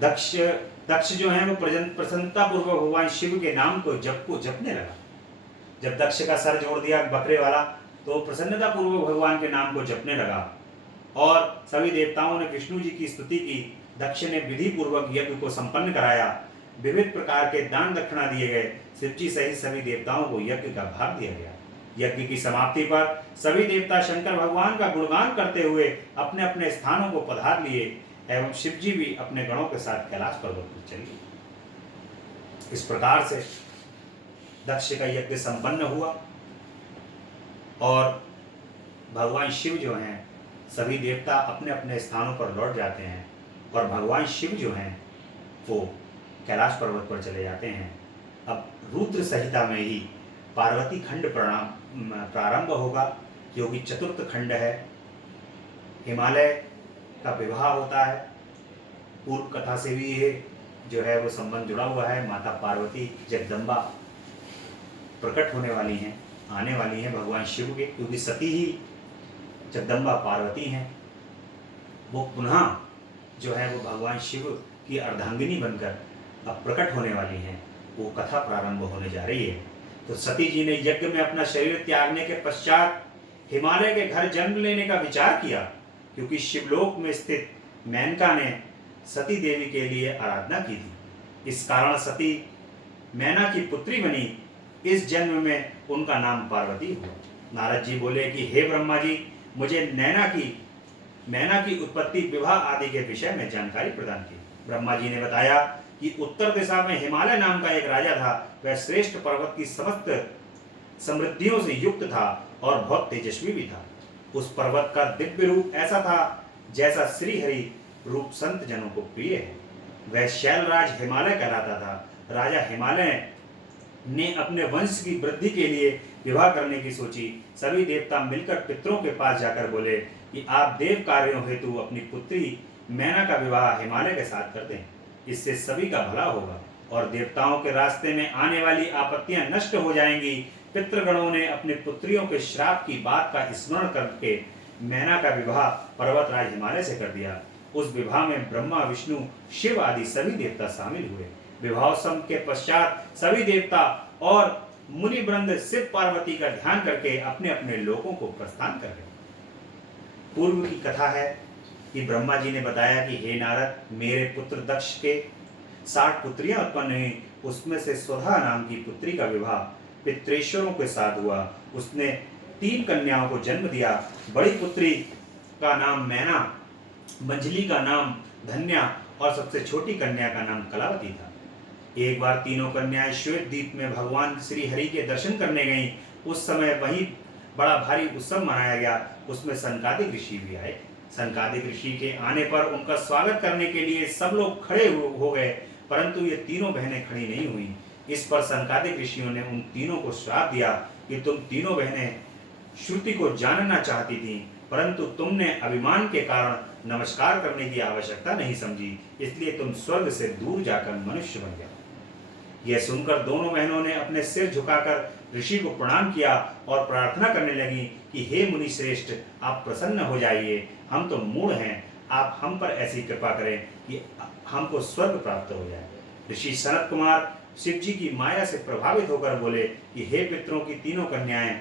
दक्ष दक्ष जो है वो प्रसन्नता पूर्वक भगवान शिव के नाम को जपने लगा। जब दक्ष का सर जोड़ दिया बकरे वाला, तो प्रसन्नता पूर्वक भगवान के नाम को जपने लगा और सभी देवताओं ने विष्णु जी की स्तुति की। दक्ष ने विधि पूर्वक यज्ञ को संपन्न कराया। विविध प्रकार के दान दक्षिणा दिए गए। शिव जी सहित सभी देवताओं को यज्ञ का भाग दिया गया। यज्ञ की समाप्ति पर सभी देवता शंकर भगवान का गुणगान करते हुए अपने अपने स्थानों को पधार लिए एवं शिव जी भी अपने गणों के साथ कैलाश पर्वत पर चले। इस प्रकार से दक्ष का यज्ञ संपन्न हुआ और भगवान शिव जो हैं, सभी देवता अपने अपने स्थानों पर लौट जाते हैं और भगवान शिव जो हैं वो कैलाश पर्वत पर चले जाते हैं। अब रुद्र संहिता में ही पार्वती खंड प्रारंभ होगा, जो कि चतुर्थ खंड है। हिमालय का विवाह होता है। पूर्व कथा से भी ये जो है वो संबंध जुड़ा हुआ है। माता पार्वती जगदम्बा प्रकट होने वाली हैं, आने वाली हैं भगवान शिव के, क्योंकि सती ही जगदम्बा पार्वती हैं। वो पुनः जो है वो भगवान शिव की अर्धांगिनी बनकर अब प्रकट होने वाली हैं। वो कथा प्रारंभ होने जा रही है। तो सती जी ने यज्ञ में अपना शरीर त्यागने के पश्चात हिमालय के घर जन्म लेने का विचार किया, क्योंकि शिवलोक में स्थित मेनका ने सती देवी के लिए आराधना की थी। इस कारण सती मैना की पुत्री बनी। इस जन्म में उनका नाम पार्वती हुआ। नारद जी बोले कि हे ब्रह्मा जी, मुझे मैना की उत्पत्ति, विवाह आदि के विषय में जानकारी प्रदान की। ब्रह्मा जी ने बताया कि उत्तर दिशा में हिमालय नाम का एक राजा था। वह श्रेष्ठ पर्वत की समस्त समृद्धियों से युक्त था और बहुत तेजस्वी भी था। उस पर्वत का दिव्य रूप ऐसा था जैसा श्री हरि रूप संत जनों को प्रिय है। वह शैलराज हिमालय कहलाता था। राजा हिमालय ने अपने वंश की वृद्धि के लिए विवाह करने की सोची। सभी देवता मिलकर पितरों के पास जाकर बोले कि आप देव कार्यों हेतु अपनी पुत्री मैना का विवाह हिमालय के साथ कर दें। इससे सभी का भला होगा और देवताओं के रास्ते में आने वाली आपत्तियां नष्ट हो जाएंगी। पितृगणों ने अपनी पुत्रियों के श्राप की बात का स्मरण करके मैना का विवाह पर्वतराज हिमालय से कर दिया। उस विवाह में ब्रह्मा, विष्णु, शिव आदि सभी देवता शामिल हुए। विवाहोत्सव के पश्चात सभी देवता और मुनि वृंद शिव पार्वती का ध्यान करके अपने अपने लोकों को प्रस्थान कर गए। पूर्व की कथा है कि ब्रह्मा जी ने बताया कि हे नारद, मेरे पुत्र दक्ष के 60 पुत्रियां उत्पन्न हुई। उसमें से स्वधा नाम की पुत्री का विवाह पितृेश्वरों के साथ हुआ। उसने 3 कन्याओं को जन्म दिया। बड़ी पुत्री का नाम मैना, मंझली का नाम धन्या और सबसे छोटी कन्या का नाम कलावती था। एक बार तीनों कन्याएं श्वेत द्वीप में भगवान श्री हरि के दर्शन करने गईं। उस समय वहीं बड़ा भारी उत्सव मनाया गया। उसमें सनकादिक ऋषि भी आए। सनकादिक ऋषि के आने पर उनका स्वागत करने के लिए सब लोग खड़े हो गए, परंतु ये तीनों बहनें खड़ी नहीं हुई। इस पर सनकादिक ऋषियों ने उन तीनों को श्राप दिया कि तुम तीनों बहनें श्रुति को जानना चाहती थीं, परंतु तुमने अभिमान के कारण नमस्कार करने की आवश्यकता नहीं समझी, इसलिए तुम स्वर्ग से दूर जाकर मनुष्य बन गए। यह सुनकर दोनों बहनों ने अपने सिर झुकाकर ऋषि को प्रणाम किया और प्रार्थना करने लगी कि हे मुनि श्रेष्ठ, आप प्रसन्न हो जाइए। हम तो मूढ़ हैं, आप हम पर ऐसी कृपा करें कि हमको स्वर्ग प्राप्त हो जाए। ऋषि सनत कुमार शिव जी की माया से प्रभावित होकर बोले कि हे पितरों की तीनों कन्याएं,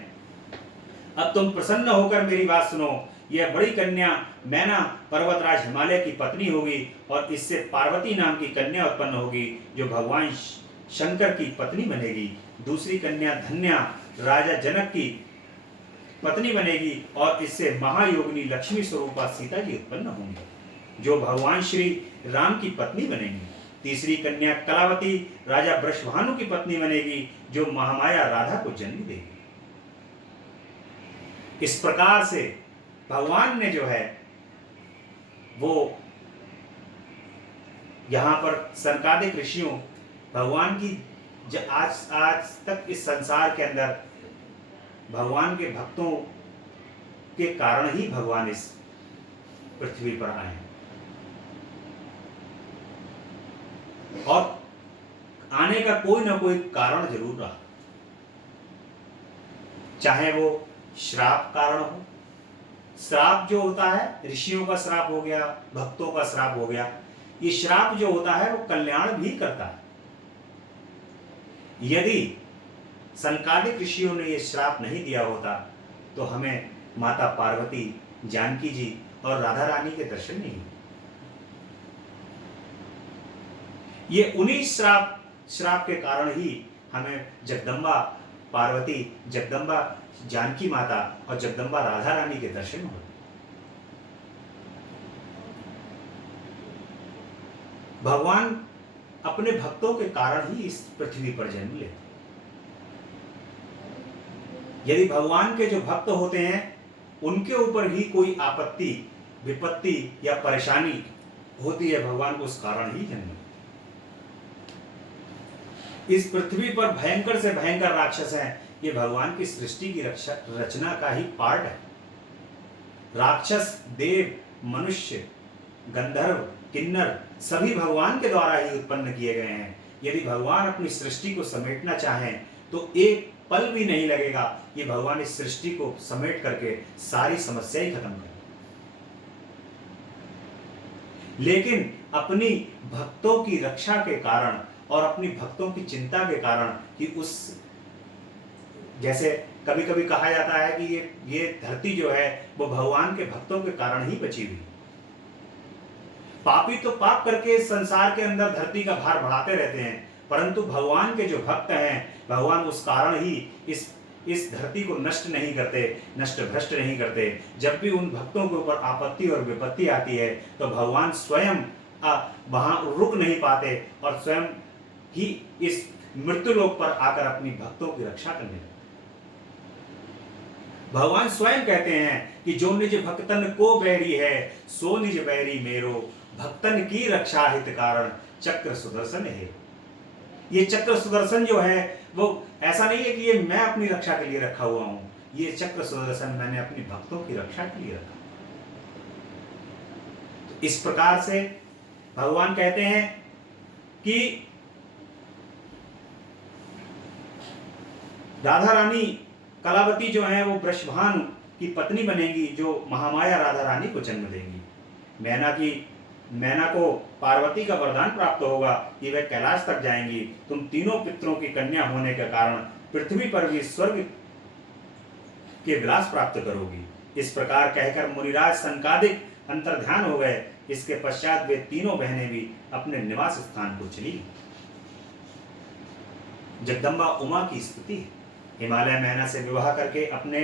अब तुम प्रसन्न होकर मेरी बात सुनो। यह बड़ी कन्या मैना पर्वतराज हिमालय की पत्नी होगी और इससे पार्वती नाम की कन्या उत्पन्न होगी, जो भगवान शंकर की पत्नी बनेगी। दूसरी कन्या धन्या राजा जनक की पत्नी बनेगी और इससे महायोगिनी लक्ष्मी स्वरूपा सीता जी उत्पन्न होंगी, जो भगवान श्री राम की पत्नी बनेगी। तीसरी कन्या कलावती राजा वृषभानु की पत्नी बनेगी, जो महामाया राधा को जन्म देगी। इस प्रकार से भगवान ने जो है वो यहाँ पर सनकादिक ऋषियों भगवान की आज तक इस संसार के अंदर भगवान के भक्तों के कारण ही भगवान इस पृथ्वी पर आए हैं और आने का कोई ना कोई कारण जरूर रहा, चाहे वो श्राप कारण हो। श्राप जो होता है ऋषियों का श्राप हो गया, भक्तों का श्राप हो गया, ये श्राप जो होता है वो कल्याण भी करता है। यदि सनकादिक ऋषियों ने ये श्राप नहीं दिया होता तो हमें माता पार्वती, जानकी जी और राधा रानी के दर्शन नहीं होते। ये उन्हीं श्राप के कारण ही हमें जगदम्बा पार्वती, जगदम्बा जानकी माता और जगदम्बा राधा रानी के दर्शन हुए। भगवान अपने भक्तों के कारण ही इस पृथ्वी पर जन्म लेते। यदि भगवान के जो भक्त होते हैं उनके ऊपर ही कोई आपत्ति, विपत्ति या परेशानी होती है, भगवान उस कारण ही जन्म। इस पृथ्वी पर भयंकर से भयंकर राक्षस हैं, ये भगवान की सृष्टि की रचना का ही पार्ट है। राक्षस, देव, मनुष्य, गंधर्व, किन्नर सभी भगवान के द्वारा ही उत्पन्न किए गए हैं। यदि भगवान अपनी सृष्टि को समेटना चाहें तो एक पल भी नहीं लगेगा, ये भगवान इस सृष्टि को समेट करके सारी समस्याएं खत्म कर। लेकिन अपनी भक्तों की रक्षा के कारण और अपनी भक्तों की चिंता के कारण कि उस, जैसे कभी कभी कहा जाता है कि ये धरती जो है वो भगवान के भक्तों के कारण ही बची हुई। पापी तो पाप करके संसार के अंदर धरती का भार बढ़ाते रहते हैं, परंतु भगवान के जो भक्त हैं, भगवान उस कारण ही इस धरती को नष्ट नहीं करते, नष्ट भ्रष्ट नहीं करते। जब भी उन भक्तों के ऊपर आपत्ति और विपत्ति आती है तो भगवान स्वयं वहां रुक नहीं पाते और स्वयं ही इस मृत्युलोक पर आकर अपनी भक्तों की रक्षा करने लगते। भगवान स्वयं कहते हैं कि जो निज भक्तन को बैरी है सो निज बैरी मेरो, भक्तन की रक्षा हित कारण चक्र सुदर्शन है। ये चक्र सुदर्शन जो है वो ऐसा नहीं है कि ये मैं अपनी रक्षा के लिए रखा हुआ हूं, ये चक्र सुदर्शन मैंने अपनी भक्तों की रक्षा के लिए रखा। तो इस प्रकार से भगवान कहते हैं कि राधा रानी कलावती जो है वो वृषभानु की पत्नी बनेगी, जो महामाया राधा रानी को जन्म देंगी। मैना को पार्वती का वरदान प्राप्त होगा कि वह कैलाश तक जाएंगी। तुम तीनों पितरों की कन्या होने के कारण पृथ्वी पर भी स्वर्ग के विलास प्राप्त करोगी। इस प्रकार कहकर मुनिराज सनकादिक अंतर्ध्यान हो गए। इसके पश्चात वे तीनों बहनें भी अपने निवास स्थान को चली। जगदम्बा उमा की स्तुति। हिमालय मैना से विवाह करके अपने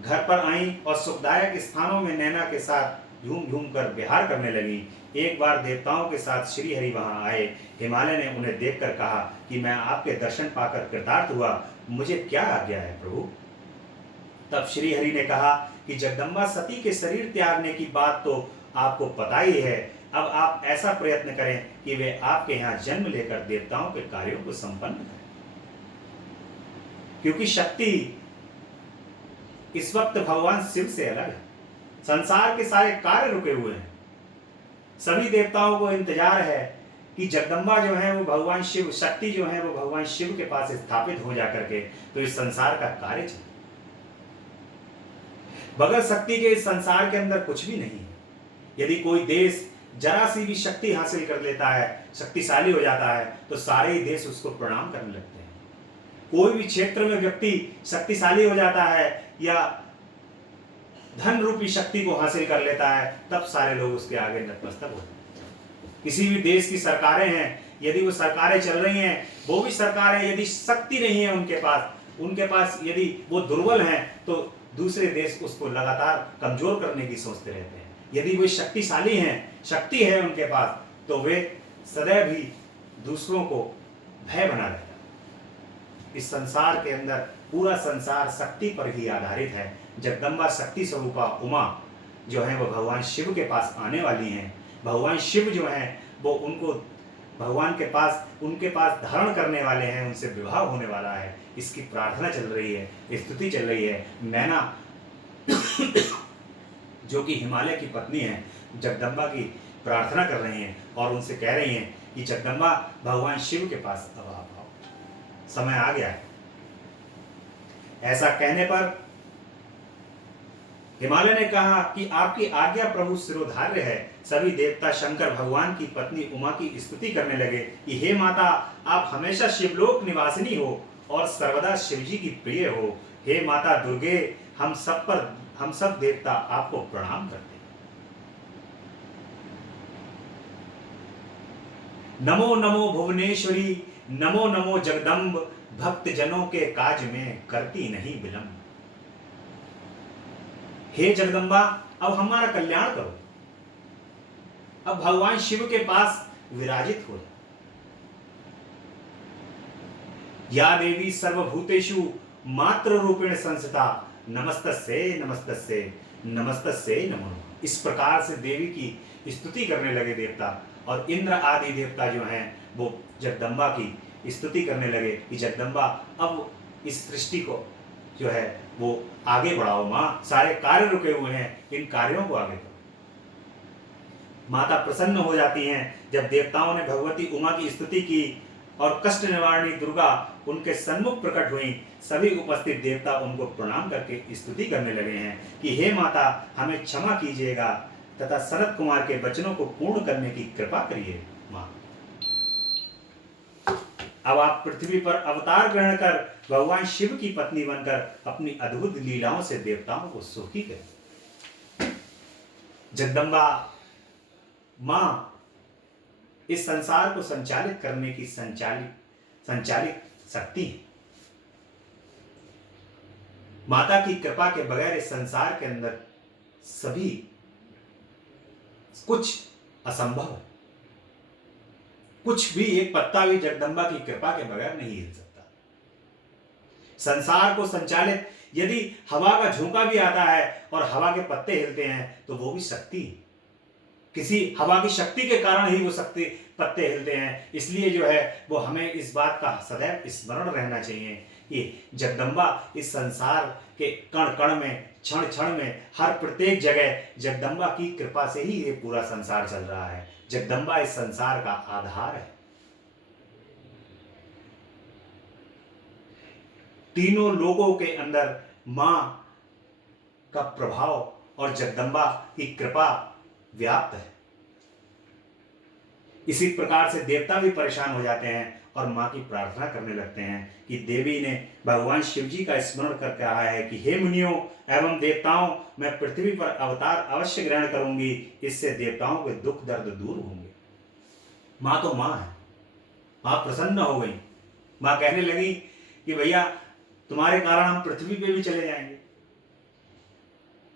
घर पर आई और सुखदायक स्थानों में नैना के साथ झूम झूम कर विहार करने लगी। एक बार देवताओं के साथ श्री हरि वहां आए। हिमालय ने उन्हें देखकर कहा कि मैं आपके दर्शन पाकर कृतार्थ हुआ, मुझे क्या आज्ञा है प्रभु। तब श्री हरि ने कहा कि जगदम्बा सती के शरीर त्यागने की बात तो आपको पता ही है। अब आप ऐसा प्रयत्न करें कि वे आपके यहाँ जन्म लेकर देवताओं के कार्यों को संपन्न करें, क्योंकि शक्ति इस वक्त भगवान शिव से अलग है। संसार के सारे कार्य रुके हुए हैं। सभी देवताओं को इंतजार है कि जगदम्बा जो है वो भगवान शिव, शक्ति जो है वो भगवान शिव के पास स्थापित हो जाकर के तो इस संसार का कार्य चले। बगैर शक्ति के इस संसार के अंदर कुछ भी नहीं है। यदि कोई देश जरा सी भी शक्ति हासिल कर लेता है, शक्तिशाली हो जाता है, तो सारे ही देश उसको प्रणाम करने लगते हैं। कोई भी क्षेत्र में व्यक्ति शक्तिशाली हो जाता है या धन रूपी शक्ति को हासिल कर लेता है, तब सारे लोग उसके आगे नतमस्तक होते हैं। किसी भी देश की सरकारें हैं, यदि वो सरकारें चल रही हैं, वो भी सरकारें यदि शक्ति नहीं है उनके पास यदि वो दुर्बल हैं, तो दूसरे देश उसको लगातार कमजोर करने की सोचते रहते हैं। यदि वे शक्तिशाली हैं, शक्ति है उनके पास, तो वे सदैव ही दूसरों को भय बना रहता है। इस संसार के अंदर पूरा संसार शक्ति पर ही आधारित है। जगदम्बा शक्ति स्वरूपा उमा जो है वो भगवान शिव के पास आने वाली हैं। भगवान शिव जो हैं वो उनको भगवान के पास, उनके पास धारण करने वाले हैं, उनसे विवाह होने वाला है। इसकी प्रार्थना चल रही है, स्तुति चल रही है। मैना जो कि हिमालय की पत्नी है, जगदम्बा की प्रार्थना कर रही हैं और उनसे कह रही हैं कि जगदम्बा भगवान शिव के पास अब आप आओ, समय आ गया है। ऐसा कहने पर हिमालय ने कहा कि आपकी आज्ञा प्रभु शिरोधार्य है। सभी देवता शंकर भगवान की पत्नी उमा की स्तुति करने लगे कि हे माता, आप हमेशा शिवलोक निवासिनी हो और सर्वदा शिवजी की प्रिय हो। हे माता दुर्गे, हम सब देवता आपको प्रणाम करते हैं। नमो नमो भुवनेश्वरी, नमो नमो जगदम्ब, भक्त जनों के काज में करती नहीं विलंब। हे जगदम्बा, अब हमारा कल्याण करो। अब भगवान शिव के पास विराजित हो। या देवी सर्वभूतेषु मात्र रूपेण संस्थिता, नमस्तस्यै नमस्तस्यै नमस्तस्यै नमो नमः। इस प्रकार से देवी की स्तुति करने लगे देवता, और इंद्र आदि देवता जो हैं वो जगदम्बा की स्तुति करने लगे कि जगदम्बा, अब इस सृष्टि को जो है वो आगे बढ़ाओ माँ, सारे कार्य रुके हुए हैं, इन कार्यों को आगे करो। माता प्रसन्न हो जाती हैं जब देवताओं ने भगवती उमा की स्तुति की और कष्ट निवारणी दुर्गा उनके सन्मुख प्रकट हुई। सभी उपस्थित देवता उनको प्रणाम करके स्तुति करने लगे हैं कि हे माता, हमें क्षमा कीजिएगा तथा सनत कुमार के वचनों को पूर्ण करने की कृपा करिए माँ। अब आप पृथ्वी पर अवतार ग्रहण कर भगवान शिव की पत्नी बनकर अपनी अद्भुत लीलाओं से देवताओं को सुखी करें। जगदम्बा मां इस संसार को संचालित करने की संचालित शक्ति है। माता की कृपा के बगैर इस संसार के अंदर सभी कुछ असंभव है। कुछ भी, एक पत्ता भी जगदम्बा की कृपा के बगैर नहीं हिल सकता। संसार को संचालित, यदि हवा का झोंका भी आता है और हवा के पत्ते हिलते हैं तो वो भी शक्ति है। किसी हवा की शक्ति के कारण ही वो शक्ति पत्ते हिलते हैं। इसलिए जो है वो हमें इस बात का सदैव स्मरण रहना चाहिए कि जगदम्बा इस संसार के कण कण में, क्षण क्षण में, हर प्रत्येक जगह जगदम्बा की कृपा से ही ये पूरा संसार चल रहा है। जगदम्बा इस संसार का आधार है। तीनों लोगों के अंदर मां का प्रभाव और जगदम्बा की कृपा व्याप्त है। इसी प्रकार से देवता भी परेशान हो जाते हैं और मां की प्रार्थना करने लगते हैं कि देवी ने भगवान शिव जी का स्मरण कर कहा है कि हे मुनियों एवं देवताओं, मैं पृथ्वी पर अवतार अवश्य ग्रहण करूंगी, इससे देवताओं के दुख दर्द दूर होंगे। मां तो मां है। मां प्रसन्न हो गई। मां कहने लगी कि भैया, तुम्हारे कारण हम पृथ्वी पे भी चले जाएंगे।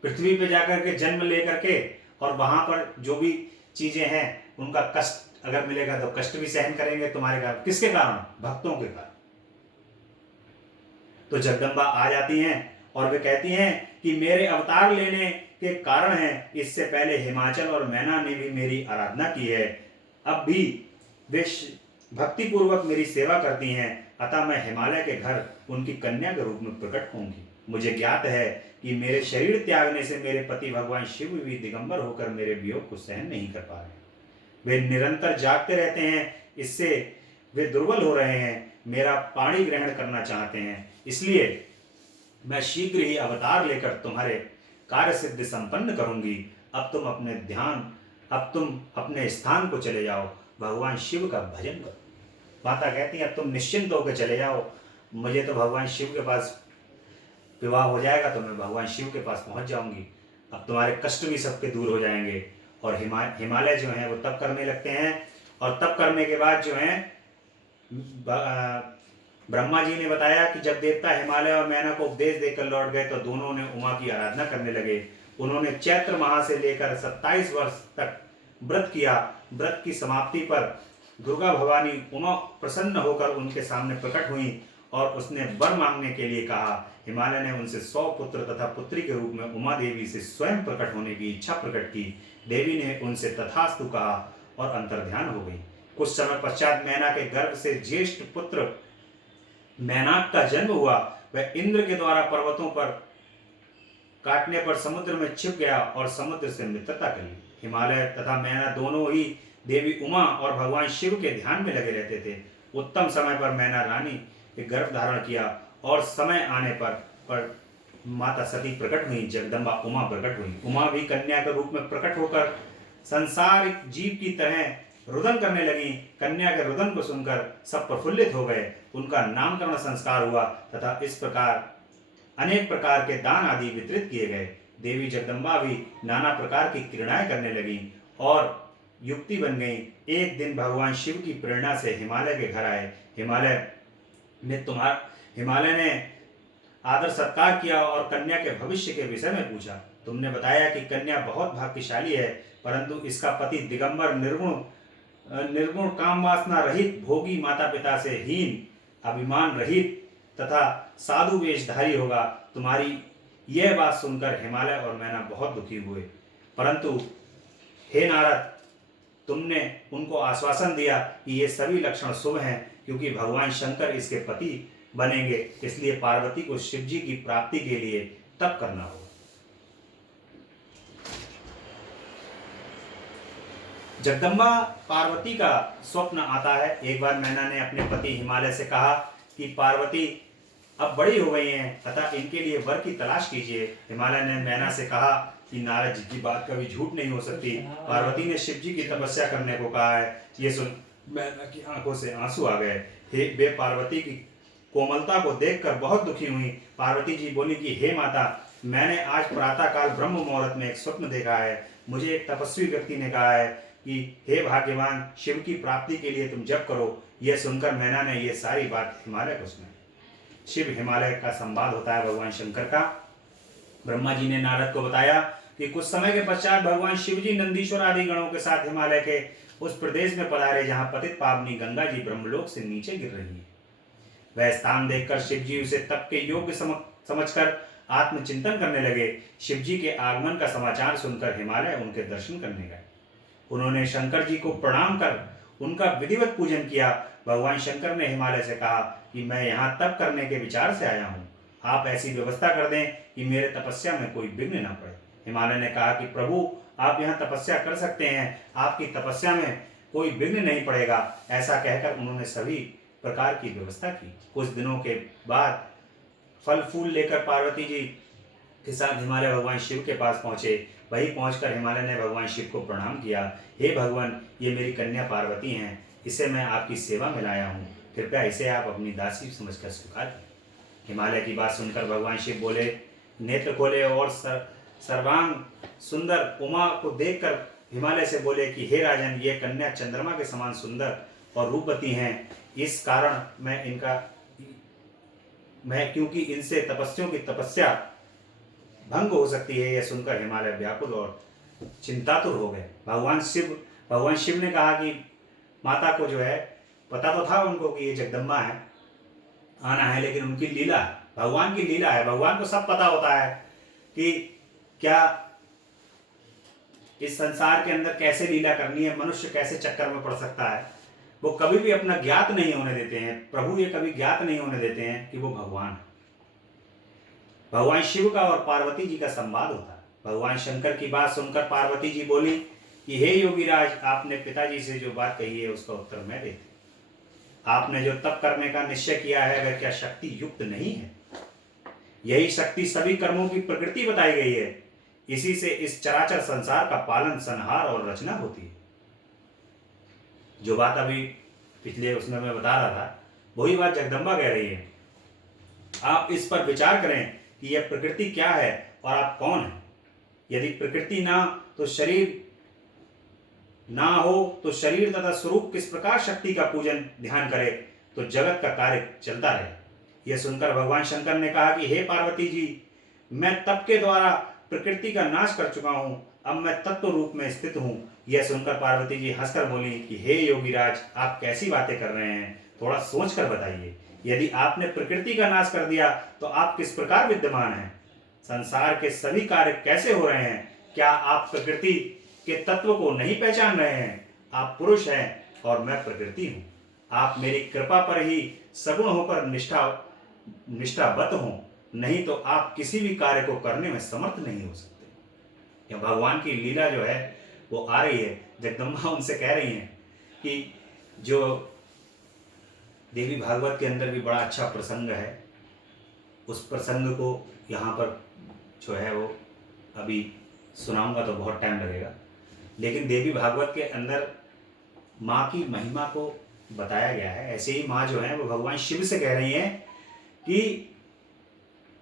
पृथ्वी पे जाकर के जन्म लेकर के, और वहां पर जो भी चीजें हैं उनका कष्ट अगर मिलेगा तो कष्ट भी सहन करेंगे तुम्हारे कारण। किसके कारण? भक्तों के कारण। तो जगदम्बा आ जाती हैं और वे कहती हैं कि मेरे अवतार लेने के कारण है, इससे पहले हिमाचल और मैना ने भी मेरी आराधना की है, अब भी वे भक्ति पूर्वक मेरी सेवा करती हैं, अतः मैं हिमालय के घर उनकी कन्या के रूप में प्रकट होंगी। मुझे ज्ञात है कि मेरे शरीर त्यागने से मेरे पति भगवान शिव भी दिगंबर होकर मेरे वियोग को सहन नहीं कर पा रहे। वे निरंतर जागते रहते हैं, इससे वे दुर्बल हो रहे हैं, मेरा पाणी ग्रहण करना चाहते हैं। इसलिए मैं शीघ्र ही अवतार लेकर तुम्हारे कार्य सिद्धि संपन्न करूंगी। अब तुम अपने स्थान को चले जाओ, भगवान शिव का भजन करो। माता कहती है अब तुम निश्चिंत होकर चले जाओ, मुझे तो भगवान शिव के पास विवाह हो जाएगा तो मैं भगवान शिव के पास पहुंच जाऊंगी। अब तुम्हारे कष्ट भी सबके दूर हो जाएंगे। और हिमालय जो है वो तप करने लगते हैं, और तप करने के बाद जो है ब्रह्मा जी ने बताया कि जब देवता हिमालय और मैना को उपदेश देकर लौट गए तो दोनों ने उमा की आराधना करने लगे। उन्होंने चैत्र माह से लेकर 27 वर्ष तक व्रत किया। व्रत की समाप्ति पर दुर्गा भवानी उमा प्रसन्न होकर उनके सामने प्रकट हुई और उसने वर मांगने के लिए कहा। हिमालय ने उनसे 100 पुत्र तथा पुत्री के रूप में उमा देवी से स्वयं प्रकट होने की इच्छा प्रकट की। देवी ने उनसे तथास्तु कहा और अंतर्ध्यान हो गई। कुछ समय पश्चात मैना के गर्भ से ज्येष्ठ पुत्र मैनाक का जन्म हुआ। वह इंद्र के द्वारा पर्वतों पर काटने पर समुद्र में छिप गया और समुद्र से मित्रता कर ली। हिमालय तथा मैना दोनों ही देवी उमा और भगवान शिव के ध्यान में लगे रहते थे। उत्तम समय पर मैना रानी के गर्भ धारण किया और समय आने पर माता सती प्रकट हुई, जगदम्बा उमा प्रकट हुई। उमा भी कन्या के रूप में प्रकट होकर संसारिक जीव की तरह रुदन करने लगी। कन्या के रुदन को सुनकर सब प्रफुल्लित हो गए। उनका नामकरण संस्कार हुआ तथा इस प्रकार अनेक प्रकार के दान आदि वितरित किए गए। देवी जगदम्बा भी नाना प्रकार की क्रीड़ाएं करने लगी और युक्ति बन गई। एक दिन भगवान शिव की प्रेरणा से हिमालय के घर आए। हिमालय ने आदर सत्कार किया और कन्या के भविष्य के विषय में पूछा। तुमने बताया कि कन्या बहुत भाग्यशाली है, परंतु इसका पति दिगंबर निर्गुण काम वासना रहित, भोगी, माता पिता से हीन, अभिमान रहित तथा साधु वेशधारी होगा। तुम्हारी यह बात सुनकर हिमालय और मैना बहुत दुखी हुए, परंतु हे नारद, तुमने उनको आश्वासन दिया कि ये सभी लक्षण शुभ हैं, क्योंकि भगवान शंकर इसके पति बनेंगे, इसलिए पार्वती को शिव जी की प्राप्ति के लिए तप करना होगा। जगदम्बा पार्वती का स्वप्न आता है। एक बार मैना ने अपने पति हिमालय से कहा कि पार्वती अब बड़ी हो गई हैं तथा इनके लिए वर की तलाश कीजिए। हिमालय ने मैना से कहा कि नारद जी की बात कभी झूठ नहीं हो सकती। पार्वती ने शिव जी की तपस्या करने को कहा है। ये सुन मैना की आंखों से आंसू आ गए। वे पार्वती की कोमलता को देखकर बहुत दुखी हुई। पार्वती जी बोली कि हे माता, मैंने आज प्रातःकाल ब्रह्म मुहूर्त में एक स्वप्न देखा है। मुझे एक तपस्वी व्यक्ति ने कहा है कि हे भाग्यवान, शिव की प्राप्ति के लिए तुम जप करो। यह सुनकर मैना ने यह सारी बात हिमालय को सुनाई। शिव हिमालय का संवाद होता है भगवान शंकर का। ब्रह्मा जी ने नारद को बताया कि कुछ समय के पश्चात भगवान शिव जी नंदीश्वर आदि गणों के साथ हिमालय के उस प्रदेश में पधारे जहां पतित पावनी गंगा जी ब्रह्मलोक से नीचे गिर रही है। वह स्थान देखकर शिव जी उसे तप के योग्य समझकर आत्मचिंतन करने लगे। शिव जी के आगमन का समाचार सुनकर हिमालय उनके दर्शन करने गए। उन्होंने शंकर जी को प्रणाम कर उनका विधिवत पूजन किया। भगवान शंकर ने हिमालय से कहा कि मैं यहाँ तप करने के विचार से आया हूँ। आप ऐसी व्यवस्था कर दें कि मेरे तपस्या में कोई विघ्न न पड़े। हिमालय ने कहा कि प्रभु, आप यहाँ तपस्या कर सकते हैं, आपकी तपस्या में कोई विघ्न नहीं पड़ेगा। ऐसा कहकर उन्होंने सभी प्रकार की व्यवस्था की। कुछ दिनों के बाद फल फूल लेकर पार्वती जी के साथ हिमालय भगवान शिव के पास पहुंचे। वहीं पहुंचकर हिमालय ने भगवान शिव को प्रणाम किया। हे भगवान, ये मेरी कन्या पार्वती हैं, इसे मैं आपकी सेवा में लाया हूँ, कृपया इसे आप अपनी दासी समझकर स्वीकार करें। हिमालय की बात सुनकर भगवान शिव बोले, नेत्र खोले और सर्वांग सुंदर उमा को देखकर हिमालय से बोले कि हे राजन, ये कन्या चंद्रमा के समान सुंदर और रूपवती हैं। इस कारण मैं क्योंकि इनसे तपस्वियों की तपस्या भंग हो सकती है। यह सुनकर हिमालय व्याकुल और चिंतातुर हो गए। भगवान शिव ने कहा कि माता को जो है पता तो था उनको कि ये जगदम्बा है, आना है, लेकिन उनकी लीला है, भगवान की लीला है। भगवान को सब पता होता है कि क्या इस संसार के अंदर कैसे लीला करनी है, मनुष्य कैसे चक्कर में पड़ सकता है। वो कभी भी अपना ज्ञात नहीं होने देते हैं। प्रभु ये कभी ज्ञात नहीं होने देते हैं कि वो भगवान है। भगवान शिव का और पार्वती जी का संवाद होता है। भगवान शंकर की बात सुनकर पार्वती जी बोली कि हे योगीराज, आपने पिताजी से जो बात कही है उसका उत्तर मैं देती। आपने जो तप करने का निश्चय किया है वह क्या शक्ति युक्त नहीं है? यही शक्ति सभी कर्मों की प्रकृति बताई गई है। इसी से इस चराचर संसार का पालन, संहार और रचना होती है। जो बात अभी पिछले उसमें मैं बता रहा था, वही बात जगदम्बा कह रही है। आप इस पर विचार करें कि यह प्रकृति क्या है और आप कौन हैं। यदि प्रकृति ना हो तो शरीर तथा स्वरूप किस प्रकार शक्ति का पूजन ध्यान करे तो जगत का कार्य चलता रहे। यह सुनकर भगवान शंकर ने कहा कि हे पार्वती जी, मैं तप के द्वारा प्रकृति का नाश कर चुका हूँ, अब मैं तत्व रूप में स्थित हूँ। यह सुनकर पार्वती जी हंसकर बोली कि हे योगीराज, आप कैसी बातें कर रहे हैं, थोड़ा सोच कर बताइए। यदि आपने प्रकृति का नाश कर दिया तो आप किस प्रकार विद्यमान हैं? संसार के सभी कार्य कैसे हो रहे हैं? क्या आप प्रकृति के तत्व को नहीं पहचान रहे हैं? आप पुरुष हैं और मैं प्रकृति हूँ। आप मेरी कृपा पर ही सगुण होकर निष्ठाबद्ध हों, नहीं तो आप किसी भी कार्य को करने में समर्थ नहीं हो सकते। यह भगवान की लीला जो है वो आ रही है। जगदम्बा उनसे कह रही हैं कि जो देवी भागवत के अंदर भी बड़ा अच्छा प्रसंग है, उस प्रसंग को यहाँ पर जो है वो अभी सुनाऊंगा तो बहुत टाइम लगेगा, लेकिन देवी भागवत के अंदर माँ की महिमा को बताया गया है। ऐसे ही माँ जो है वो भगवान शिव से कह रही हैं कि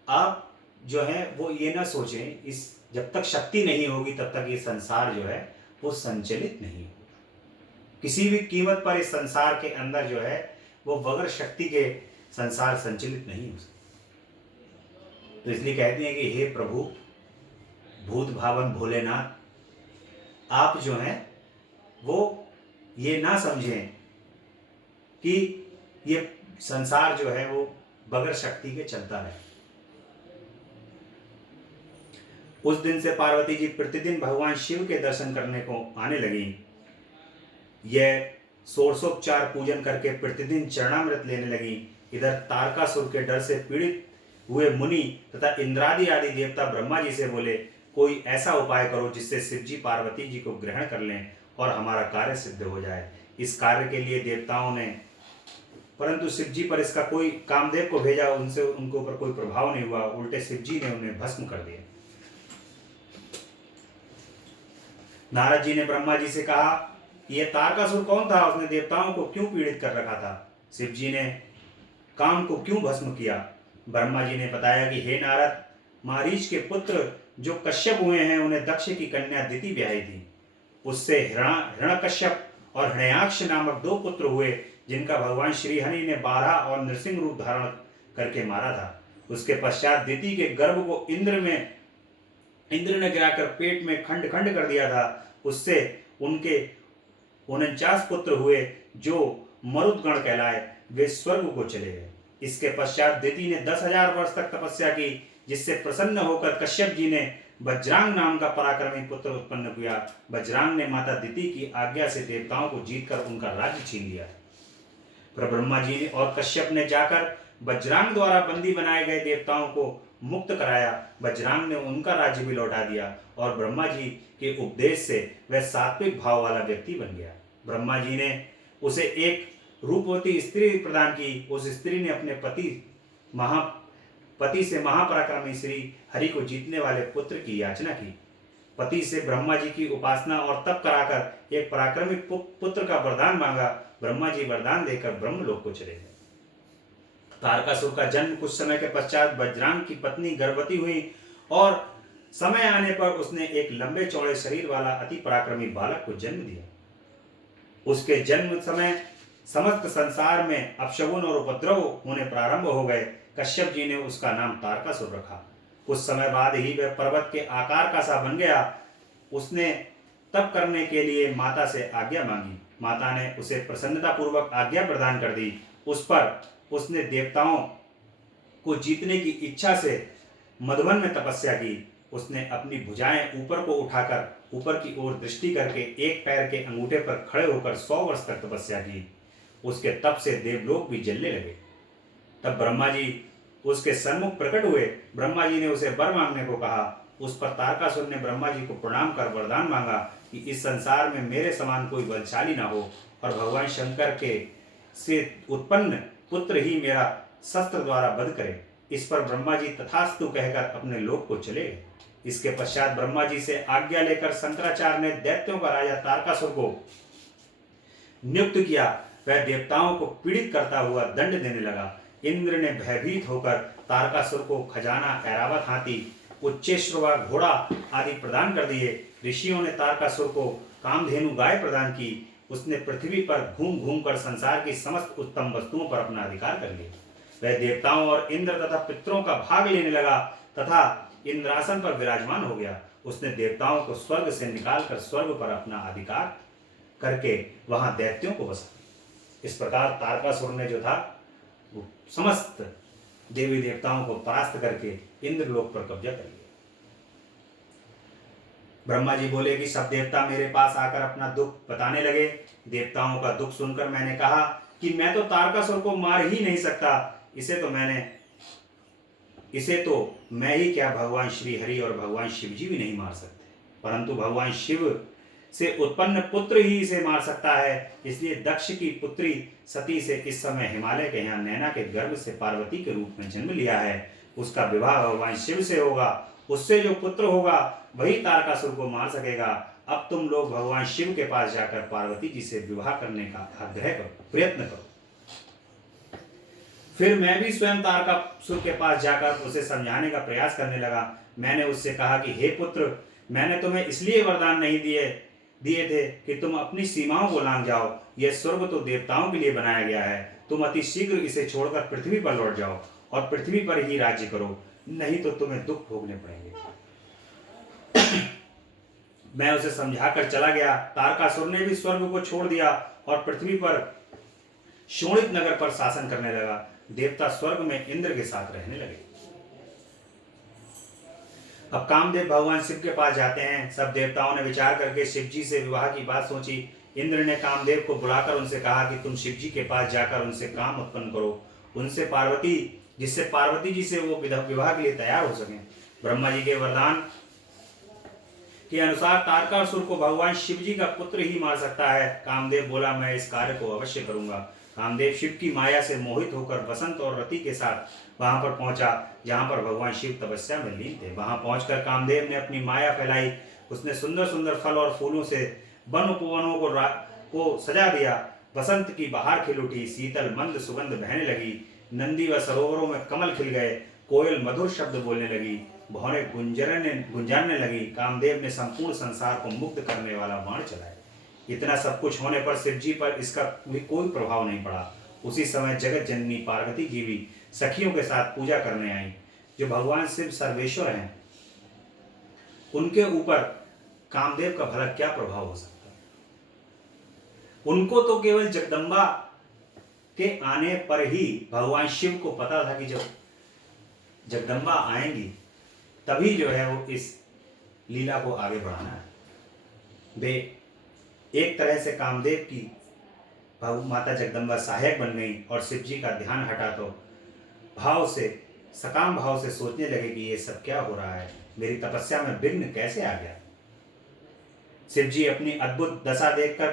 आप जो है वो ये ना सोचें, इस जब तक शक्ति नहीं होगी तब तक ये संसार जो है वो संचलित नहीं होगा। किसी भी कीमत पर इस संसार के अंदर जो है वो बगैर शक्ति के संसार संचलित नहीं हो सकता। तो इसलिए कहते हैं कि हे प्रभु भूत भावन भोलेनाथ, आप जो हैं वो ये ना समझें कि ये संसार जो है वो बगैर शक्ति के चलता है। उस दिन से पार्वती जी प्रतिदिन भगवान शिव के दर्शन करने को आने लगी। यह षोडशोपचार पूजन करके प्रतिदिन चरणामृत लेने लगी। इधर तारकासुर के डर से पीड़ित हुए मुनि तथा इंद्रादि आदि देवता ब्रह्मा जी से बोले, कोई ऐसा उपाय करो जिससे शिव जी पार्वती जी को ग्रहण कर लें और हमारा कार्य सिद्ध हो जाए। इस कार्य के लिए देवताओं ने, परंतु शिव जी पर इसका कोई, कामदेव को भेजा, उनसे उनके ऊपर कोई प्रभाव नहीं हुआ, उल्टे शिव जी ने उन्हें भस्म कर दिया। नारद जी ने ब्रह्मा जी से कहा, यह तारकासुर कौन था? उसने देवताओं को क्यों पीड़ित कर रखा था? शिव जी ने काम को क्यों भस्म किया? ब्रह्मा जी ने बताया कि हे नारद, मारीच के पुत्र जो कश्यप हुए हैं उन्हें दक्ष की कन्या दिति ब्याही थी। उससे हिरण्यकश्यप और हिरण्याक्ष नामक 2 पुत्र हुए, जिनका भगवान श्री हरि ने 12 और नृसिंह रूप धारण करके मारा था। उसके पश्चात दिति के गर्भ को इंद्र ने गिराकर पेट में खंड खंड कर दिया था। उससे उनके 49 पुत्र हुए जो मरुदगण कहलाए, वे स्वर्ग को चले गए। इसके पश्चात दिति ने 10,000 वर्ष तक तपस्या की, जिससे प्रसन्न होकर कश्यप जी ने वज्रांग नाम का पराक्रमी पुत्र उत्पन्न किया। वज्रांग ने माता दिति की आज्ञा से देवताओं को जीतकर उनका राज्य छीन लिया। पर ब्रह्मा जी ने और कश्यप ने जाकर वज्रांग द्वारा बंदी बनाए गए देवताओं को मुक्त कराया। वज्रांग ने उनका राज्य भी लौटा दिया और ब्रह्मा जी के उपदेश से वह सात्विक भाव वाला व्यक्ति बन गया। ब्रह्मा जी ने उसे एक रूपवती स्त्री प्रदान की। उस स्त्री ने अपने पति से महापराक्रमी श्री हरि को जीतने वाले पुत्र की याचना की। पति से ब्रह्मा जी की उपासना और तप कराकर एक पराक्रमी पुत्र का वरदान मांगा। ब्रह्मा जी वरदान देकर ब्रह्मलोक को चले गए। तारकासुर का जन्म कुछ समय के पश्चात वज्रांग की पत्नी गर्भवती हुई और समय आने पर उसने एक लंबे चौड़े शरीर वाला अति पराक्रमी बालक को जन्म दिया। उसके जन्म समय समस्त संसार में अपशगुन और उपद्रव होने प्रारंभ हो गए। कश्यप जी ने उसका नाम तारकासुर रखा। कुछ समय बाद ही वह पर्वत के आकार का सा बन गया। उसने तप करने के लिए माता से आज्ञा मांगी। माता ने उसे प्रसन्नतापूर्वक आज्ञा प्रदान कर दी। उस पर उसने देवताओं को जीतने की इच्छा से मधुवन में तपस्या की। उसने अपनी भुजाएं ऊपर को उठाकर ऊपर की ओर दृष्टि करके एक पैर के अंगूठे पर खड़े होकर 100 वर्ष तक तपस्या की। उसके तप से देवलोक भी जलने लगे। तब ब्रह्मा जी उसके सन्मुख प्रकट हुए। ब्रह्मा जी ने उसे वर मांगने को कहा। उस पर तारकासुर ने ब्रह्मा जी को प्रणाम कर वरदान मांगा कि इस संसार में मेरे समान कोई बलशाली ना हो और भगवान शंकर के से उत्पन्न पुत्र ही मेरा शस्त्र द्वारा वध करे। इस पर ब्रह्मा जी तथास्तु कहकर अपने लोक को चले गए। इसके पश्चात ब्रह्मा जी से आज्ञा लेकर शंकराचार्य ने दैत्यों का राजा तारकासुर को नियुक्त किया। वह देवताओं को पीड़ित करता हुआ दंड देने लगा। इंद्र ने भयभीत होकर तारकासुर को खजाना, ऐरावत हाथी, उच्चेश्रवा घोड़ा आदि प्रदान कर दिए। ऋषियों ने तारकासुर को कामधेनु गाय प्रदान की। उसने पृथ्वी पर घूम घूम कर संसार की समस्त उत्तम वस्तुओं पर अपना अधिकार कर लिया। वह देवताओं और इंद्र तथा पितरों का भाग लेने लगा तथा इंद्रासन पर विराजमान हो गया। उसने देवताओं को स्वर्ग से निकालकर स्वर्ग पर अपना अधिकार करके वहां दैत्यों को बसा। इस प्रकार तारकासुर ने जो था वो समस्त देवी देवताओं को परास्त करके इंद्रलोक पर कब्जा कर लिया। ब्रह्मा जी बोले कि सब देवता मेरे पास आकर अपना दुख बताने लगे। देवताओं का दुख सुनकर मैंने कहा कि मैं तो तारकासुर को मार ही नहीं सकता। इसे तो मैं ही क्या, भगवान श्री हरि और भगवान शिव जी भी नहीं मार सकते, परंतु भगवान शिव से उत्पन्न पुत्र ही इसे मार सकता है। इसलिए दक्ष की पुत्री सती से इस समय हिमालय के यहाँ नैना के गर्भ से पार्वती के रूप में जन्म लिया है। उसका विवाह भगवान शिव से होगा, उससे जो पुत्र होगा वही तारकासुर को मार सकेगा। अब तुम लोग भगवान शिव के पास जाकर पार्वती जी से विवाह करने का आग्रह करो, प्रयत्न करो। फिर मैं भी स्वयं तारकासुर के पास जाकर उसे समझाने का प्रयास करने लगा। मैंने उससे कहा कि हे पुत्र, मैंने तुम्हें इसलिए वरदान नहीं दिए थे कि तुम अपनी सीमाओं को लांघ जाओ। यह स्वर्ग तो देवताओं के लिए बनाया गया है। तुम अति शीघ्र इसे छोड़कर पृथ्वी पर लौट जाओ और पृथ्वी पर ही राज्य करो, नहीं तो तुम्हें दुख भोगने पड़ेंगे। मैं उसे समझाकर चला गया। तारकासुर ने भी स्वर्ग को छोड़ दिया और पृथ्वी पर शोणित नगर पर शासन करने लगा। देवता स्वर्ग में इंद्र के साथ रहने लगे। अब कामदेव भगवान शिव के पास जाते हैं। सब देवताओं ने विचार करके शिव जी से विवाह की बात सोची। इंद्र ने कामदेव को बुलाकर उनसे कहा कि तुम शिव जी के पास जाकर उनसे काम उत्पन्न करो, उनसे जिससे पार्वती जी से वो विवाह के लिए तैयार हो सकें। ब्रह्मा जी के वरदान के अनुसार तारकासुर को भगवान शिव जी का पुत्र ही मार सकता है। कामदेव बोला, मैं इस कार्य को अवश्य करूंगा। कामदेव शिव की माया से मोहित होकर वसंत और रति के साथ वहां पर पहुंचा जहां पर भगवान शिव तपस्या में लीन थे। वहां पहुंचकर कामदेव ने अपनी माया फैलाई। उसने सुंदर सुंदर फल और फूलों से वन उपवनों को सजा दिया। वसंत की बहार खिल उठी, शीतल मंद सुगंध बहने लगी। नंदी व सरोवरों में कमल खिल गए। कोयल मधुर शब्द बोलने लगी, भौरे गुंजारने लगी। कामदेव ने संपूर्ण संसार को मुक्त करने वाला बाण चलाया। इतना सब कुछ होने पर शिव जी पर इसका भी कोई प्रभाव नहीं पड़ा। उसी समय जगत जननी पार्वती जी भी सखियों के साथ पूजा करने आई। जो भगवान शिव सर्वेश्वर हैं, उनके ऊपर कामदेव का भला क्या प्रभाव हो सकता है। उनको तो केवल जगदम्बा के आने पर ही भगवान शिव को पता था कि जब जगदम्बा आएंगी तभी जो है वो इस लीला को आगे बढ़ाना है। वे एक तरह से कामदेव की माता जगदम्बा सहायक बन गई और शिव जी का ध्यान हटा तो सकाम भाव से सोचने लगे कि ये सब क्या हो रहा है, मेरी तपस्या में विघ्न कैसे आ गया। शिव जी अपनी अद्भुत दशा देखकर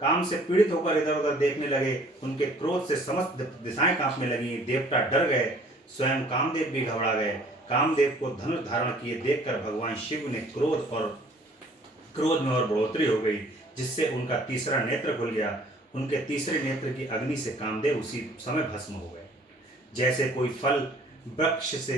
काम से पीड़ित होकर इधर उधर देखने लगे। उनके क्रोध से समस्त दिशाएं कांपने लगी। देवता डर गए, स्वयं कामदेव भी घबरा गए। कामदेव को धनुष धारण किए देखकर भगवान शिव ने क्रोध में और बढ़ोतरी हो गई, जिससे उनका तीसरा नेत्र खुल गया। उनके तीसरे नेत्र की अग्नि से कामदेव उसी समय भस्म हो गए। जैसे कोई फल वृक्ष से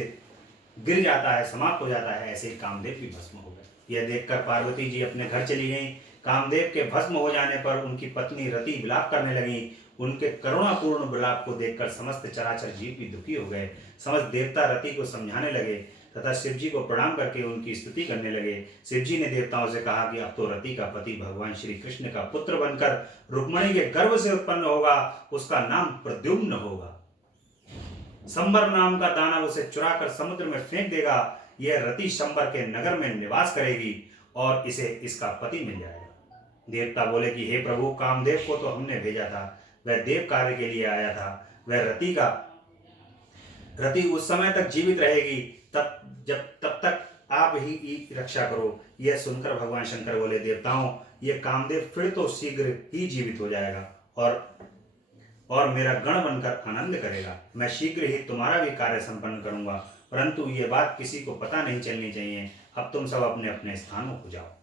गिर जाता है, समाप्त हो जाता है, ऐसे ही कामदेव भी भस्म हो गए। यह देखकर पार्वती जी अपने घर चली गईं। कामदेव के भस्म हो जाने पर उनकी पत्नी रति विलाप करने लगी। उनके करुणापूर्ण विलाप को देखकर समस्त चराचर जीव भी दुखी हो गए। समस्त देवता रति को समझाने लगे तथा शिव जी को प्रणाम करके उनकी स्तुति करने लगे। शिव जी ने देवताओं से कहा कि अब तो रति का पति भगवान श्री कृष्ण का पुत्र बनकर रुक्मणी के गर्भ से उत्पन्न होगा। उसका नाम प्रद्युम्न होगा। संबर नाम का दानव उसे चुराकर समुद्र में फेंक देगा। यह रति शंबर के नगर में निवास करेगी और इसे इसका पति मिल जाएगा। देवता बोले कि हे प्रभु, कामदेव को तो हमने भेजा था, वह देव कार्य के लिए आया था। वह रति उस समय तक जीवित रहेगी, तब तक आप ही रक्षा करो। यह सुनकर भगवान शंकर बोले, देवताओं, यह कामदेव फिर तो शीघ्र ही जीवित हो जाएगा और मेरा गण बनकर आनंद करेगा। मैं शीघ्र ही तुम्हारा भी कार्य संपन्न करूंगा, परंतु यह बात किसी को पता नहीं चलनी चाहिए। अब तुम सब अपने अपने स्थानों को जाओ।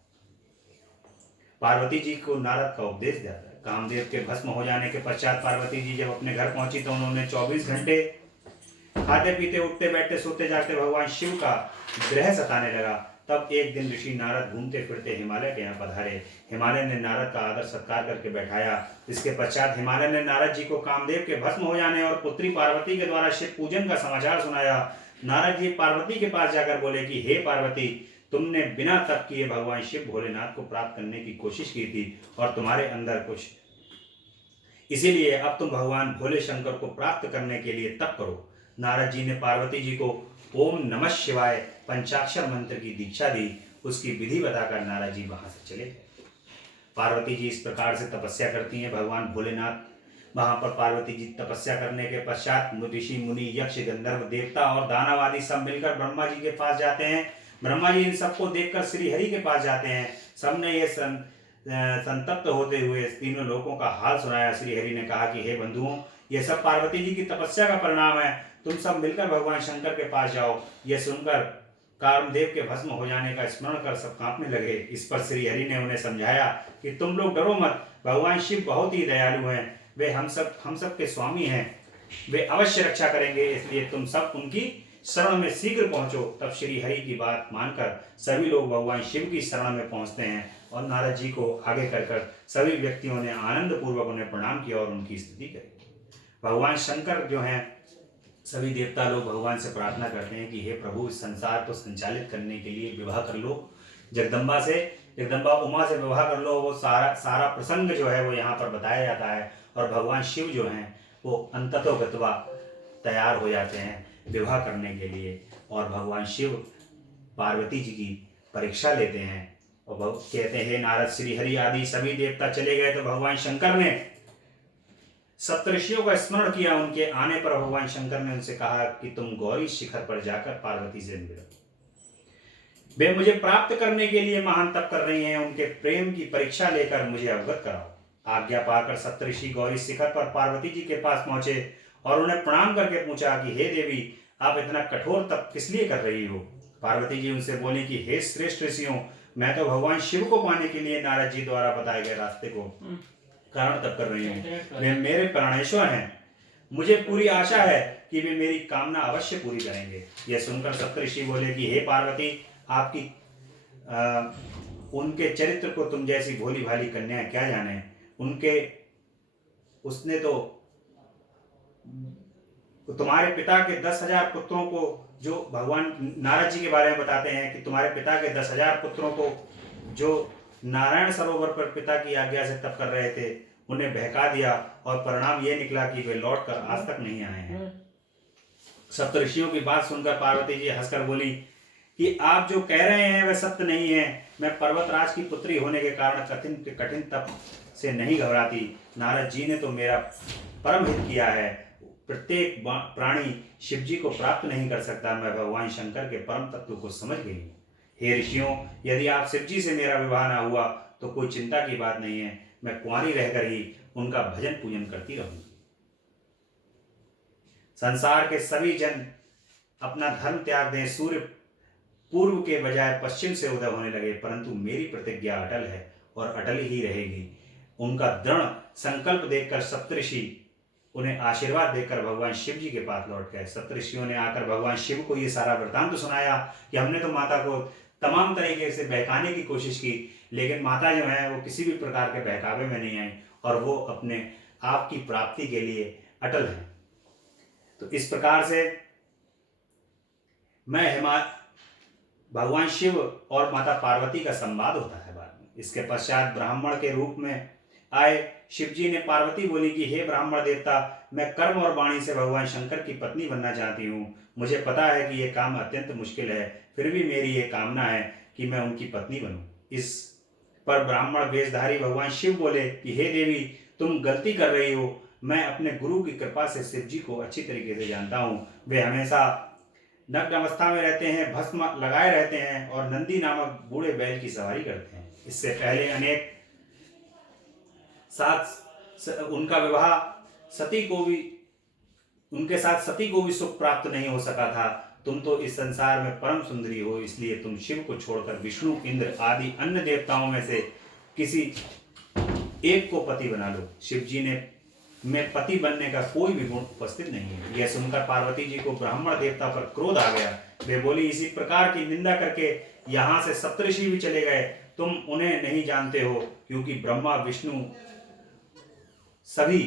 पार्वती जी को नारद का उपदेश दिया था। कामदेव के भस्म हो जाने के पश्चात पार्वती जी जब अपने घर पहुंची तो उन्होंने 24 घंटे खाते पीते, उठते बैठते, सोते जागते भगवान शिव का ग्रह सताने लगा। तब एक दिन ऋषि नारद घूमते फिरते हिमालय के यहाँ पधारे। हिमालय ने नारद का आदर सत्कार करके बैठाया। इसके पश्चात हिमालय ने नारद जी को कामदेव के भस्म हो जाने और पुत्री पार्वती के द्वारा शिव पूजन का समाचार सुनाया। नारद जी पार्वती के पास जाकर बोले कि हे पार्वती, तुमने बिना तप किए भगवान शिव भोलेनाथ को प्राप्त करने की कोशिश की थी और तुम्हारे अंदर कुछ, इसीलिए अब तुम भगवान भोले शंकर को प्राप्त करने के लिए तप करो। नारद जी ने पार्वती जी को ओम नमः शिवाय पंचाक्षर मंत्र की दीक्षा दी। उसकी विधि बताकर नारद जी वहां से चले गए। पार्वती जी इस प्रकार से तपस्या करती हैं। भगवान भोलेनाथ वहां पर पार्वती जी तपस्या करने के पश्चात ऋषि मुनि यक्ष गंधर्व देवता और दानव आदि सब मिलकर ब्रह्मा जी के पास जाते हैं। ब्रह्मा जी इन सबको देखकर श्री हरि के पास जाते हैं। सबने ये संतप्त होते हुए तीनों लोगों का हाल सुनाया। श्री हरि ने कहा कि हे बंधुओं, यह सब पार्वती जी की तपस्या का परिणाम है। तुम सब मिलकर भगवान शंकर के पास जाओ। यह सुनकर कामदेव के भस्म हो जाने का स्मरण कर सब कांपने लगे। इस पर श्री हरि ने उन्हें समझाया कि तुम लोग डरो मत, भगवान शिव बहुत ही दयालु हैं, वे हम सब के स्वामी हैं, वे अवश्य रक्षा करेंगे, इसलिए तुम सब उनकी शरण में शीघ्र पहुंचो। तब श्री हरि की बात मानकर सभी लोग भगवान शिव की शरण में पहुंचते हैं और नारद जी को आगे कर सभी व्यक्तियों ने आनंद पूर्वक उन्हें प्रणाम किया और उनकी स्तुति करी। भगवान शंकर जो हैं, सभी देवता लोग भगवान से प्रार्थना करते हैं कि हे प्रभु, इस संसार को संचालित करने के लिए विवाह कर लो, जगदम्बा उमा से विवाह कर लो। वो सारा प्रसंग जो है वो यहाँ पर बताया जाता है और भगवान शिव जो हैं वो अंततो गत्वा तैयार हो जाते हैं विवाह करने के लिए। और भगवान शिव पार्वती जी की परीक्षा लेते हैं और कहते हैं, नारद, श्री हरि आदि सभी देवता चले गए तो भगवान शंकर ने सप्तऋषियों का स्मरण किया। उनके आने पर भगवान शंकर ने उनसे कहा कि तुम गौरी शिखर पर जाकर पार्वती से मिलो, वे मुझे प्राप्त करने के लिए महान तप कर रही हैं, उनके प्रेम की परीक्षा लेकर मुझे अवगत कराओ। आज्ञा पाकर सप्तऋषि गौरी शिखर पर पार्वती जी के पास पहुंचे और उन्हें प्रणाम करके पूछा कि हे देवी, आप इतना कठोर तप किस लिए कर रही हो। पार्वती जी उनसे बोली कि हे श्रेष्ठ ऋषियों, मैं तो भगवान शिव को पाने के लिए नारद जी द्वारा बताए गए रास्ते को कारण तप कर रही हूँ। वे मेरे प्राणेश्वर हैं, मुझे पूरी आशा है कि वे मेरी कामना अवश्य पूरी करेंगे। यह सुनकर सप्तऋषि बोले कि हे पार्वती, आपकी उनके चरित्र को तुम जैसी भोली भाली कन्या क्या जाने। उसने तो तुम्हारे पिता के 10,000 पुत्रों को, जो भगवान नारद जी के बारे में बताते हैं कि तुम्हारे पिता के 10,000 पुत्रों को जो नारायण सरोवर पर पिता की आज्ञा से तप कर रहे थे, उन्हें बहका दिया और परिणाम ये निकला कि वे लौटकर आज तक नहीं आए हैं। सप्तऋषियों की बात सुनकर पार्वती जी हंसकर बोली कि आप जो कह रहे हैं वह सत्य नहीं है। मैं पर्वतराज की पुत्री होने के कारण कठिन तप से नहीं घबराती। नारद जी ने तो मेरा परम हित किया है। प्रत्येक प्राणी शिव जी को प्राप्त नहीं कर सकता। मैं भगवान शंकर के परम तत्व को समझ गई हूँ। हे ऋषियों, यदि आप शिव जी से मेरा विवाह न हुआ तो कोई चिंता की बात नहीं है, मैं कुंवारी रहकर ही उनका भजन पूजन करती रहूंगी। संसार के सभी जन अपना धर्म त्याग दें। सूर्य पूर्व के बजाय पश्चिम से उदय होने लगे, परंतु मेरी प्रतिज्ञा अटल है और अटल ही रहेगी। उनका दृढ़ संकल्प देखकर सप्तऋषि उन्हें आशीर्वाद देकर भगवान शिव जी के पास लौट गए। सप्तऋषियों ने आकर भगवान शिव को ये सारा वृतांत सुनाया कि हमने तो माता को तमाम तरीके से बहकाने की कोशिश की, लेकिन माता जो है वो किसी भी प्रकार के बहकावे में नहीं आई और वो अपने आप की प्राप्ति के लिए अटल है। तो इस प्रकार से भगवान शिव और माता पार्वती का संवाद होता है बाद में। इसके पश्चात ब्राह्मण के रूप में आए शिव जी ने पार्वती बोली कि हे ब्राह्मण देवता, मैं कर्म और वाणी से भगवान शंकर की पत्नी बनना चाहती हूँ। मुझे पता है कि यह काम अत्यंत मुश्किल है, फिर भी मेरी ये कामना है कि मैं उनकी पत्नी बनूं। इस पर ब्राह्मण वेशधारी भगवान शिव बोले कि हे देवी, तुम गलती कर रही हो। मैं अपने गुरु की कृपा से शिव जी को अच्छी तरीके से जानता हूँ। वे हमेशा नग्न अवस्था में रहते हैं, भस्म लगाए रहते हैं और नंदी नामक बूढ़े बैल की सवारी करते हैं। इससे पहले अनेक साथ उनका विवाह उनके साथ सती को भी सुख प्राप्त नहीं हो सका था। तुम तो इस संसार में परम सुंदरी हो, इसलिए तुम शिव को छोड़कर विष्णु, इंद्र आदि अन्य देवताओं में से किसी एक को पति बना लो। शिव जी में पति बनने का कोई भी गुण उपस्थित नहीं है। यह सुनकर पार्वती जी को ब्राह्मण देवता पर क्रोध आ गया। वे बोली, इसी प्रकार की निंदा करके यहाँ से सप्तऋषि भी चले गए। तुम उन्हें नहीं जानते हो, क्योंकि ब्रह्मा विष्णु सभी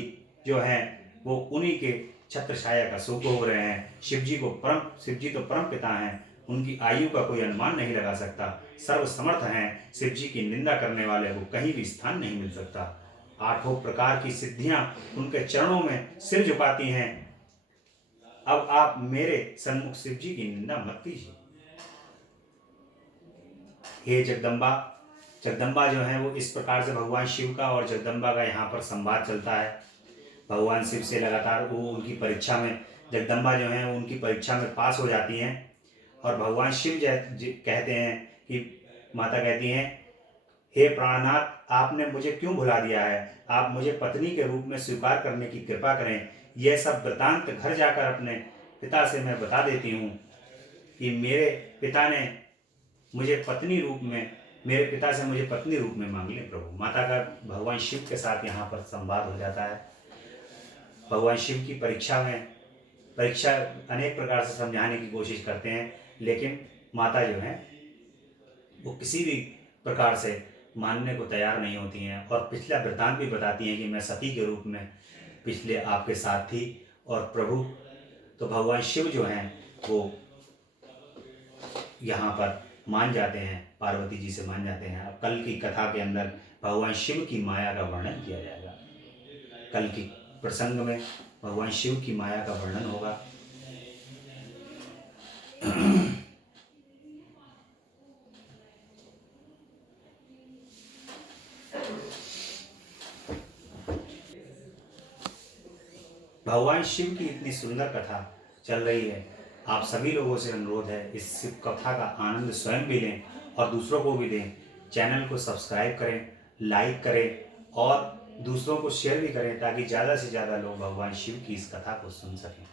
जो हैं वो उन्हीं के छत्र छाया का सुख भोग रहे हैं। शिव जी तो परम पिता हैं, उनकी आयु का कोई अनुमान नहीं लगा सकता। सर्व समर्थ हैं, शिव जी की निंदा करने वाले को कहीं भी स्थान नहीं मिल सकता। 8 प्रकार की सिद्धियां उनके चरणों में सिर झुकाती हैं। अब आप मेरे सन्मुख शिव जी की निंदा मत कीजिए। हे जगदम्बा जो है वो इस प्रकार से भगवान शिव का और जगदम्बा का यहाँ पर संवाद चलता है। भगवान शिव से लगातार वो उनकी परीक्षा में, जगदम्बा जो है उनकी परीक्षा में पास हो जाती हैं और भगवान शिव कहते हैं कि माता कहती हैं, हे प्राणनाथ, आपने मुझे क्यों भुला दिया है? आप मुझे पत्नी के रूप में स्वीकार करने की कृपा करें। यह सब वृतांत घर जाकर अपने पिता से मैं बता देती हूँ कि मेरे पिता ने मुझे पत्नी रूप में मेरे पिता से मुझे पत्नी रूप में मांग लें प्रभु। माता का भगवान शिव के साथ यहाँ पर संवाद हो जाता है। भगवान शिव की परीक्षा अनेक प्रकार से समझाने की कोशिश करते हैं, लेकिन माता जो है वो किसी भी प्रकार से मानने को तैयार नहीं होती हैं, और पिछला वृत्तांत भी बताती हैं कि मैं सती के रूप में पिछले आपके साथ थी। और प्रभु तो भगवान शिव जो हैं वो यहाँ पर मान जाते हैं, पार्वती जी से मान जाते हैं। अब कल की कथा के अंदर भगवान शिव की माया का वर्णन किया जाएगा। कल की प्रसंग में भगवान शिव की माया का वर्णन होगा। भगवान शिव की इतनी सुंदर कथा चल रही है, आप सभी लोगों से अनुरोध है इस शिव कथा का आनंद स्वयं भी लें और दूसरों को भी दें। चैनल को सब्सक्राइब करें, लाइक करें और दूसरों को शेयर भी करें, ताकि ज़्यादा से ज़्यादा लोग भगवान शिव की इस कथा को सुन सकें।